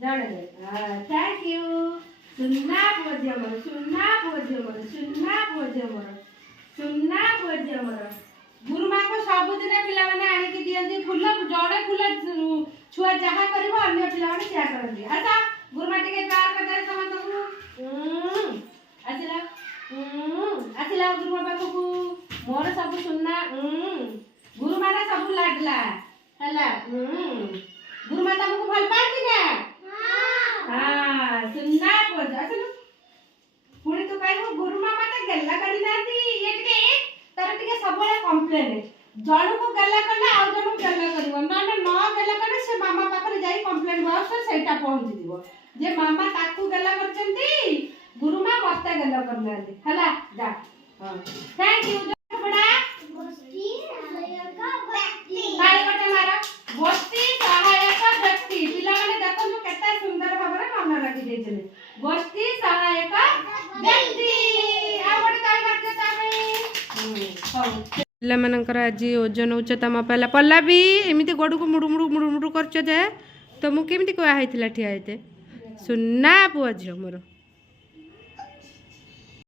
ଜଣେ thank you ସୁନା ପୁଅ ଝିଅ ମୋର ସୁନା ପୁଅ ଝିଅ ମୋର ସୁନା ପୁଅ ଝିଅ ମୋର ସୁନା ପୁଅ ଝିଅ ମୋର ଗୁରୁମାଙ୍କୁ ସବୁଦିନ ପିଲାମାନେ ଆଣିକି ଦିଅନ୍ତି ଫୁଲ ଜଣେ ଫୁଲ ଛୁଆ ଯାହା କରିବ ଅନ୍ୟ ପିଲାମାନେ ସେୟା କରନ୍ତି। ଆଚ୍ଛା ଗୁରୁମା ଟିକେ ପ୍ୟାର କରିଦେବେ ସମସ୍ତଙ୍କୁ ଆସିଲା ଆସିଲା ଗୁରୁମା ପାଖକୁ ମୋର ସବୁ ସୁନା ଗୁରୁମାର ସବୁ ଲାଗିଲା ହେଲା ଗୁରୁମା ତମକୁ ଭଲ ପାଆନ୍ତି ନା हाँ सुनना को जासलु पुणी तू कहू गुरुमा मते गल्ला करी नाती ये टिके तर टिके सबले कंप्लेन जणु को गल्ला करले आ जणु गल्ला करबो न गल्ला करे से मामा पाखरे जाई कंप्लेन बॉक्स सेटा पहुंची दिबो जे मामा ताकू गल्ला करचंती गुरुमा मते गल्ला करनाती हला जा हां थैंक यू बड़ा गोष्ठी सहायक व्यक्ति ताली कोटे मारा गोष्ठी सहायक व्यक्ति पिला माने देखो जो केता सुंदर भाबरे मन रखी देछले गोष्ठी सहायक व्यक्ति आ गोटे ताली मारते तामे हो पिला मानकर आज ओजन उच्चता मपाला पल्ला भी एमिति गोडू को मुडु मुडु मुडु मुडु करछ जे तो मु केमिति कोया हैथिला ठिया हेते सुन्ना पुआ झियो मोर